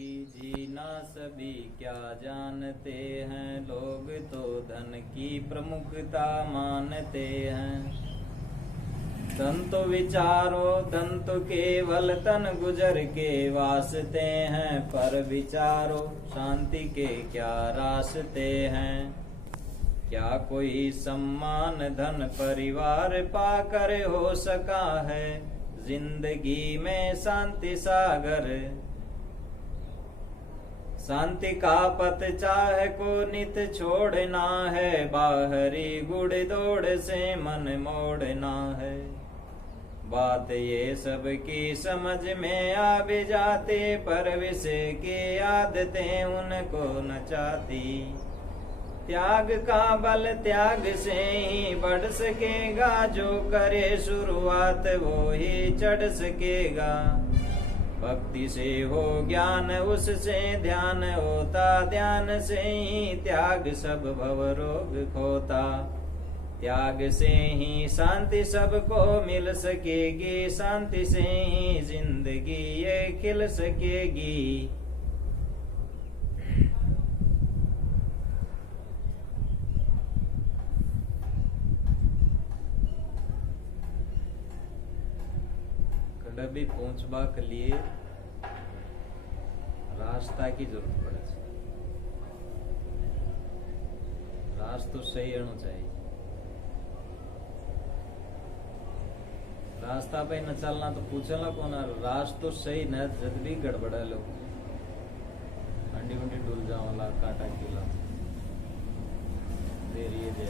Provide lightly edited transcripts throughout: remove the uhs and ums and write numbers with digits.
की जीना सभी क्या जानते हैं, लोग तो धन की प्रमुखता मानते हैं। धन तो विचारो, धन तो केवल तन गुजर के वास्ते हैं, पर विचारो शांति के क्या रास्ते हैं। क्या कोई सम्मान धन परिवार पाकर हो सका है, जिंदगी में शांति सागर। शांति का पथ चाह को नित छोड़ना है, बाहरी गुड़ दौड़ से मन मोड़ना है। बात ये सब की समझ में आ भी जाती, पर विषय की आदतें उनको न चाहती। त्याग का बल त्याग से ही बढ़ सकेगा, जो करे शुरुआत वो ही चढ़ सकेगा। भक्ति से हो ज्ञान, उससे ध्यान होता, ध्यान से ही त्याग सब भव रोग खोता। त्याग से ही शांति सबको मिल सकेगी, शांति से ही जिंदगी ये खिल सकेगी। कभी पहुंचबा के लिए रास्ता की जरूरत पड़े छे। रास्तो सही होना चाहिए। रास्ता पे न चलना तो पूछना कौन, रास्तो सही न जद भी गड़बड़ा लो, अंडी उंडी डुल जाओला, काटा कीला देर ये दे।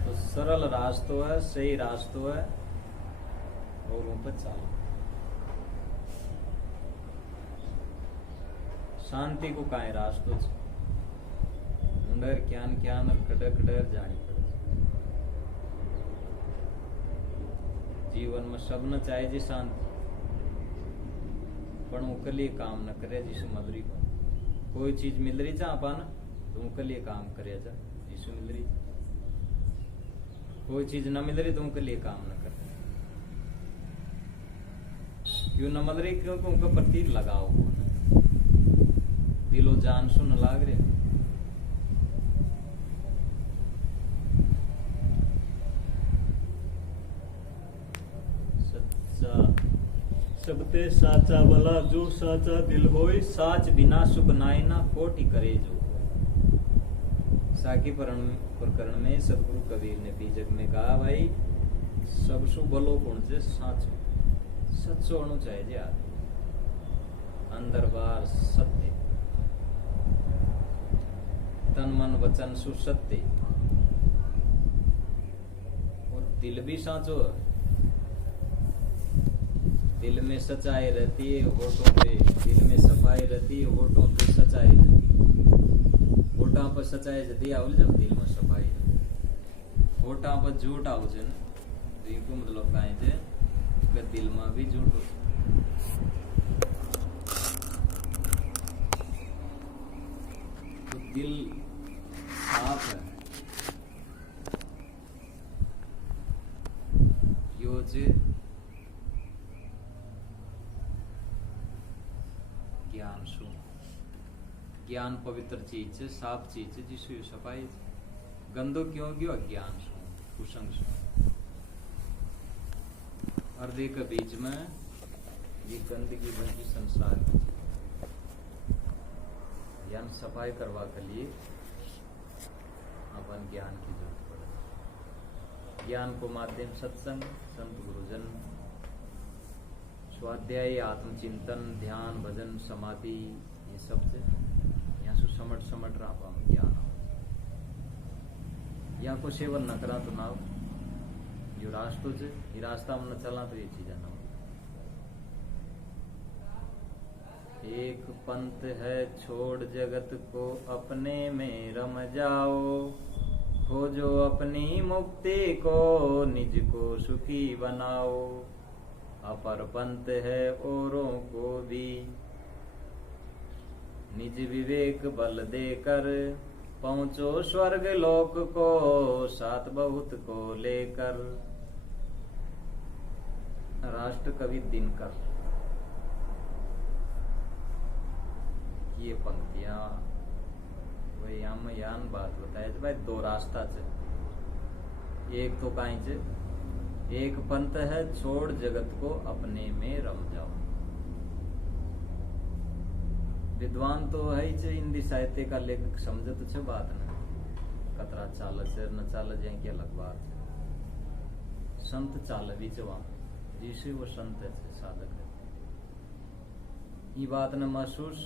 तो सरल रास्तो है, सही रास्तो है, और ऊपर चालो। शांति को काए रास्तो उंडर क्यान क्यान कड़र कड़र जानी पड़े। जीवन में सब न चाहे जी शांति, पण उनके लिए काम न करे जिसु मदरी को। कोई चीज मिल रही जा पान तो उनके लिए काम करे जा जिसु मिल रही। कोई चीज न मिल रही तो उनके लिए काम न करे। क्यों न मिल रही? क्योंकि उनका प्रति लगाव हो, दिलो जान सुन लाग रहे। सबते साचा भला जो साचा दिल होय, साच बिना सुख नाय ना कोटि करे जो। साकी प्रकरण में सदगुरु कबीर ने बीजक में कहा, भाई सबसु भलो कौन से? साचो, सच्चो होना चाहिए जी आदमी, अंदर बाहर सत्य, तन मन वचन सुसत्य, और दिल भी साचो। दिल में सच्चाई रहती है होठों पे, दिल में सफाई रहती है होठों पे सच्चाई रहती है। होठों पर सच्चाई जदी आउल जब दिल में सफाई रहती। होठों पर झूठ आउ जन तो इनको मतलब काहे थे कि दिल में भी झूठ हो। तो दिल साफ है यो जे ज्ञान सु ज्ञान पवित्र चीज है, साफ चीज है, जिससे सफाई। गंदो क्यों गयो? अज्ञान सु, कुसंग सु। हृदय के बीच में ये गंदगी बंदी संसार की ज्ञान सफाई करवा के लिए अपन ज्ञान की जरूरत पड़े। ज्ञान को माध्यम सत्संग, संत गुरुजन, स्वाध्याय, आत्मचिंतन, ध्यान, भजन, समाधि, ये सब से यहाँ से समट रहा पाओ ज्ञान। यहाँ को सेवन न करा तो ना हो। जो रास्तों से ये रास्ता में न चला तो ये चीजें ना हो। एक पंथ है छोड़ जगत को, अपने में रम जाओ, खोजो अपनी मुक्ति को, निज को सुखी बनाओ। अपर पंथ है औरों को भी, निज विवेक बल देकर, पहुंचो स्वर्ग लोक को, सात बहुत को लेकर। राष्ट्र कवि दिनकर ये पंक्तियां वही हम यान बात बताए भाई दो रास्ता च एक तो काई च एक पंथ है छोड़ जगत को अपने में रम जाओ। विद्वान तो है ही हिंदी साहित्य का लेखक समझत छे बात न कतरा चाल से न चाल जाए की अलग बात है। संत चाल भी चवा जिसे वो संत है साधक है ये बात न महसूस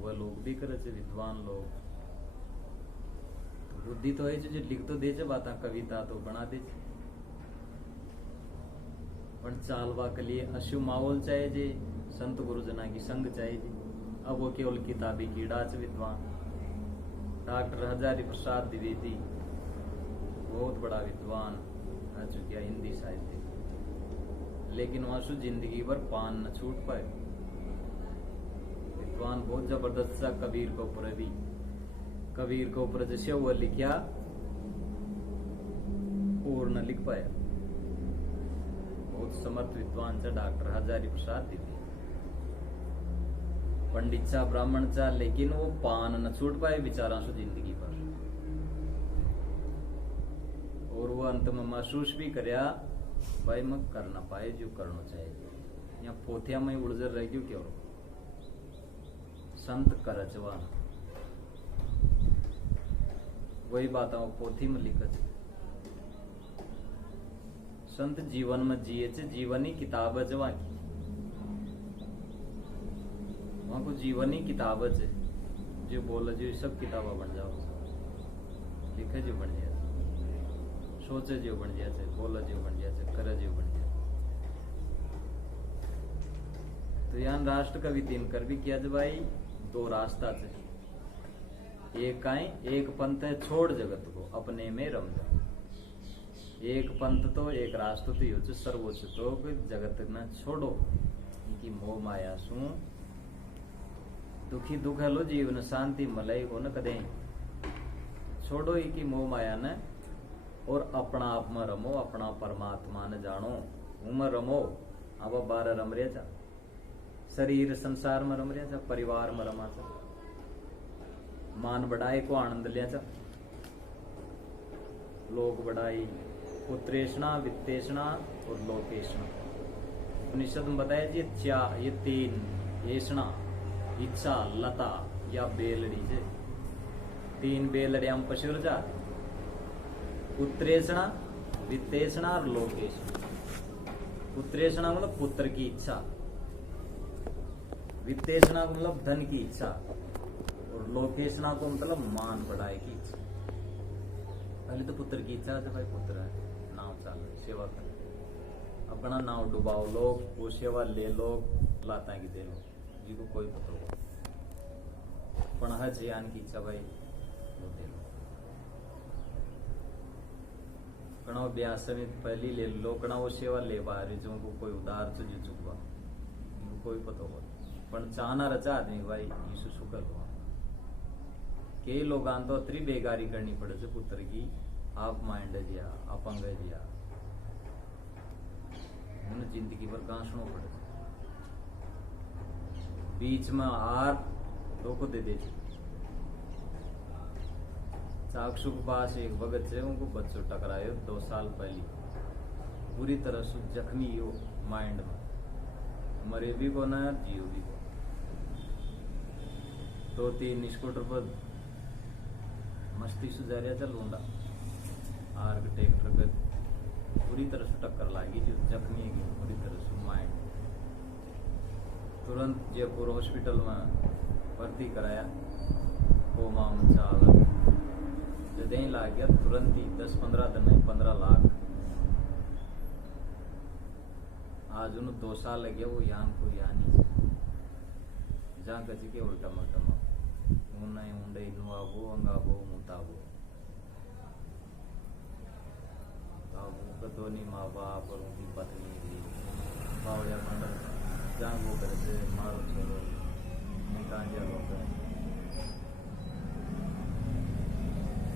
वह लोग भी करे छे विद्वान लोग बुद्धि तो है जो लिख तो दे बात कविता तो बना दे पण चालवा के लिए अशु माहौल चाहिए जे संत गुरुजना की संग चाहिए जी। अब वो केवल किताबी कीड़ा च विद्वान डॉक्टर हजारी प्रसाद द्विवेदी बहुत बड़ा विद्वान आ चुकिया हिंदी साहित्य लेकिन वहां जिंदगी भर पान न छूट पाए। विद्वान बहुत जबरदस्त सा कबीर के ऊपर भी कबीर के ऊपर जैसे वो लिखा और न लिख पाया। बहुत समर्थ विद्वान चा डॉक्टर हजारी प्रसाद द्विवेदी पंडित चा ब्राह्मण चा लेकिन वो पान न छूट पाए बेचारा सो जिंदगी पर। और वो अंत में महसूस भी करया भाई मैं कर ना पाए जो करना चाहिए या पोथिया में उलझर रह गयो क्यों संत करचवा वही बात पोथी में लिखत संत जीवन में जिए जीवन ही किताब जवा की वहां को जीवन ही किताब है जो बोले जो सब किताबा बन जाओ लिखे जो बन जाए सोचे जो बन जाए बोले जो बन जाए करे जो बन जाए। तो यहाँ राष्ट्र कवि दिनकर भी किया जब भाई दो रास्ता से एक काई एक पंथ है छोड़ जगत को अपने में रम जाओ। एक पंथ तो एक रास्ता तो यो सर्वोच्च तो जगत न छोड़ो इनकी मोह माया सु दुखी दुख है लो जीवन शांति मलाई हो न कदे छोड़ो की मोह माया न और अपना आप में रमो अपना परमात्मा न जानो उमर रमो अब 12 रम रहे जा शरीर संसार में रम रहे जा परिवार में रमा जा मान बढ़ाई को आनंद लिया जा लोक बढ़ाई पुत्रेषणा वित्तेषणा और लोकेषणा। उपनिषद में बताया जी ये 3 ऐषणा इच्छा लता या बेलड़ी से 3 बेलड़ी हम पशुर जा पुत्रेषणा वित्तेषणा और लोकेषणा। पुत्रेषणा मतलब पुत्र की इच्छा वित्तेषणा को मतलब धन की इच्छा और लोकेषणा को मतलब मान बढ़ाई की इच्छा। पहले तो पुत्र की इच्छा है भाई पुत्र है नाव चाल सेवा कर अपना नाव डुबाओ लोग वो सेवा ले लो लाता की दे लो जिसको कोई पता होगा पण हज यान की इच्छा भाई वो दे लो कणा ब्याह समेत पहली ले लो कणा वो सेवा ले बाहर जो को कोई उधार से जो चुकवा कोई पता होगा पण चाहना रचा आदमी भाई यीशु शुक्र हुआ कई लोग तो अतरी बेगारी करनी पड़े से पुत्र की आप माइंड दिया अपंग दिया उन्हें जिंदगी भर गांसणो पड़े बीच में आर रोको दे दे चाक्षु के पास एक भगत से उनको बच्चों टकरायो 2 साल पहले पूरी तरह से जख्मी हो माइंड में मरे भी को ना जियो भी को 2-3 स्कूटर पर मस्ती से जा रहा था लूंडा आर्ग ट्रैक्टर पे पूरी तरह से टक्कर लगी जो जख्मी है पूरी तरह से माइंड तुरंत जयपुर हॉस्पिटल में भर्ती कराया कोमा में चाल जदे ही लाग गया तुरंत ही 10-15 दिन में 15 लाख आज उन्हें 2 साल लगे वो यान को यानी जहाँ कची के उल्टा मल्टा ऊनाई ऊंडे नुआबो अंगाबो मुताबो ताबो कदोनी माँ बाप और उनकी पत्नी भी बावड़िया मंडल जहाँ वो करते मारो चलो निकांजा लोग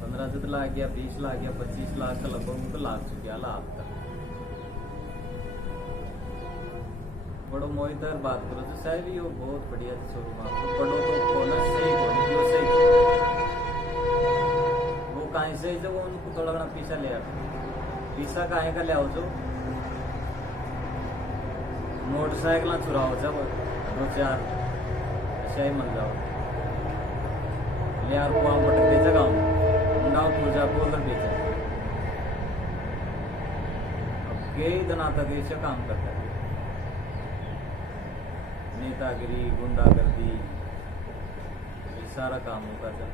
15 लाख गया 20 लाख गया 25 लाख का लगभग उनको लाग चुका लाभ तक और बड़ो मोहितर बात करो तो साहब यो बहुत बढ़िया शोरूम आपको बड़ो तो कोना सही कोनी यो सही वो कहीं से जो वो उनको थोड़ा घना पीछा ले आओ पीछा काहे का ले आओ जो मोटरसाइकिल चुराओ जब 2-4 ऐसा ही मन जाओ ले यार वो हम पटक दे जगह गाँव पूजा बोल बेचा अब कई दिन आता ऐसे काम करता है नेतागिरी गुंडागर्दी ये सारा काम होता था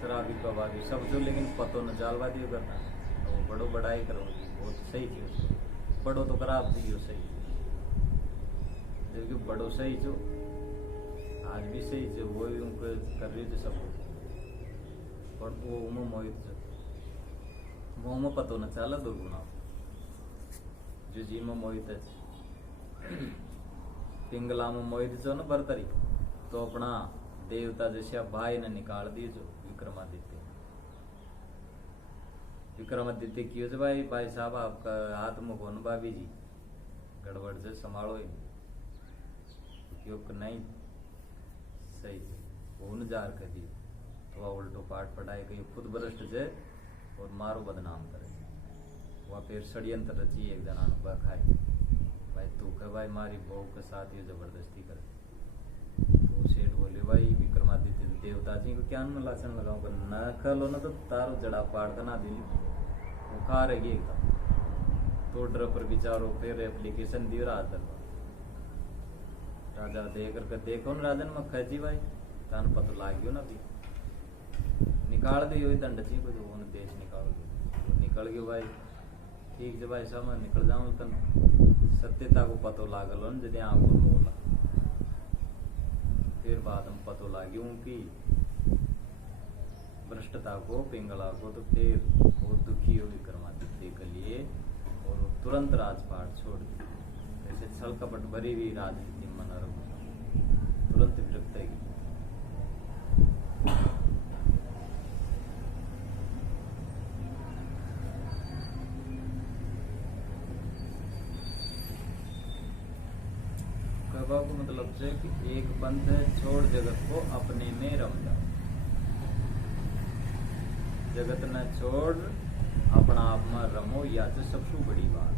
शराबी कबाबी सब जो लेकिन पतो न जालवादी करना तो वो बड़ो बड़ाई करोगी बहुत सही चीज बड़ो तो खराब थी जो सही जबकि बड़ो सही जो आज भी सही जो वो ही उनको कर रही थी सब पर वो उमो मोहित वो उमो पतो न चाला दुर्गुणा जो जी में मोहित है पिंगला में मोहित जो न बरतरी तो अपना देवता जैसे भाई ने निकाल दिए जो विक्रमादित्य क्यों से भाई साहब आपका हाथ में कौन भाभी जी गड़बड़ से संभालो क्यों नहीं सही वो न जार कर दिए तो वह उल्टो पाठ पढ़ाए गई खुद भ्रष्ट से और मारो बदनाम करे वह फिर षड्यंत्र रची एक जना खाए भाई तू कह भाई मारी बहू के साथ ये जबरदस्ती करे तो सेठ बोले भाई विक्रमादित्य देवता जी को क्या न लाचन लगाऊंगा न खलो न तो तारो जड़ा पाड़ का ना दिली वो खा रहेगी एकदम तो डर पर विचारो फिर एप्लीकेशन दी राजन राजा दे करके देखो न राजन में खजी भाई तान पतो लाग गयो ना भी निकाल दे यो दंड जी को जो देश निकाल दो निकल गयो भाई ठीक है भाई सब निकल जाऊं तन सत्यता को पतो लागल न जदे आपको बोला फिर बाद में पतो लागी कि भ्रष्टता को पिंगला को तो फिर बहुत दुखी हो विक्रमादित्य के लिए और तुरंत राजपाट छोड़ दी जैसे छल कपट भरी हुई राजनीति में नरम तुरंत विरक्त है को मतलब से कि एक पंथ छोड़ जगत को अपने में रम जाओ जगत न छोड़ अपना आप में रमो या तो सबसे बड़ी बात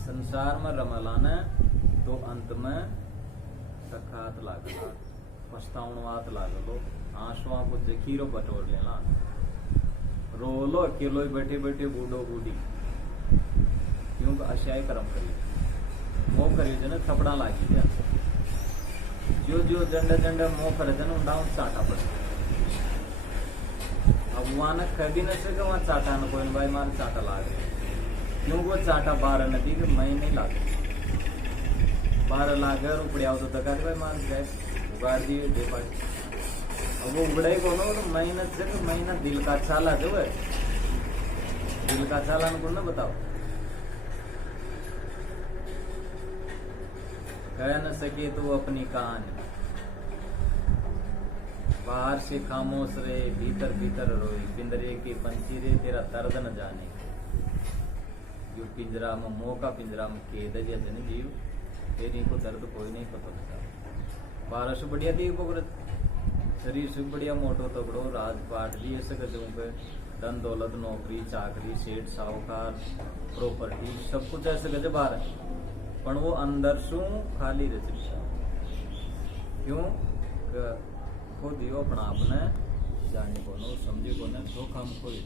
संसार में रमलाना तो अंत में सखात लागला पछतावनवात लागलो आंसुओं को जखीरो बटोर लेना रो लो अकेलो बैठे बैठे बूढ़ो बूढ़ी क्यों अशाय कर्म करिए मोह करियो जन थपड़ा लागी जा जो जो जंड जंड मोह करे जन डाउन चाटा पड़े अब वहां न कभी न सके वहां चाटा न कोई भाई मान चाटा लाग रहे क्यों वो चाटा 12 नदी के मई नहीं लागे 12 लागे और उपड़े आओ तो दगा भाई मान गए उगाड़ दिए दे पाए अब वो उगड़े को ना मेहनत से महीना दिल का छाला जो है दिल का छाला न बताओ कह न सके तो अपनी कहानी बाहर से खामोश रहे भीतर भीतर रोई पिंजरे के पंछी रे तेरा दर्द न जाने जो पिंजरा में मोह का पिंजरा में कैद है जन जीव तेरी को दर्द कोई नहीं पता लगता 12 से बढ़िया दी पकड़त शरीर से बढ़िया मोटो तगड़ो राजपाट लिए सके पे धन दौलत नौकरी चाकरी सेठ साहूकार प्रॉपर्टी सब कुछ ऐसे गजे बाहर पण वो अंदर शू खाली रच क्यों खुद ही अपना आपने जाने को न समझे को न धोखा में कोई